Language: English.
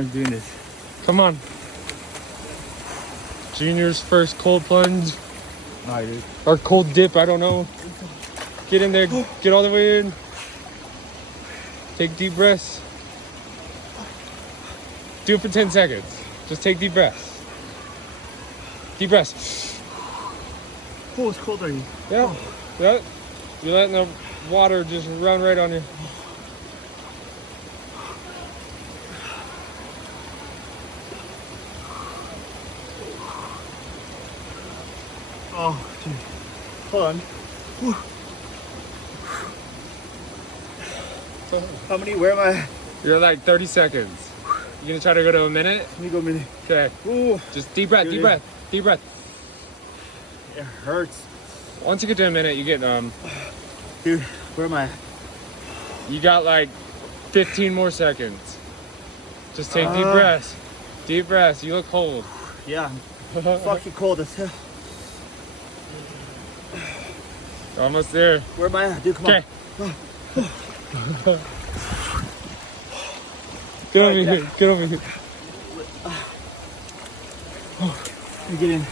I'm doing this. Come on. Junior's first cold plunge. Alright, dude. Or cold dip, I don't know. Get in there, get all the way in. Take deep breaths. Do it for 10 seconds. Just take deep breaths. Deep breaths. Oh, it's cold already. Yeah. Yeah. You're letting the water just run right on you. Oh, dude. Hold on. Whew. How many? Where am I? You're like 30 seconds. You gonna try to go to a minute? Let me go a minute. Okay. Ooh. Just deep breath, deep breath, deep breath. It hurts. Once you get to a minute, you get Dude, where am I? you got like 15 more seconds. Just take deep breaths. Deep breaths. You look cold. Yeah, I'm fucking cold as hell. Almost there. Where am I at? Dude, come on. Okay. Get over here. Get over here. Let me get in.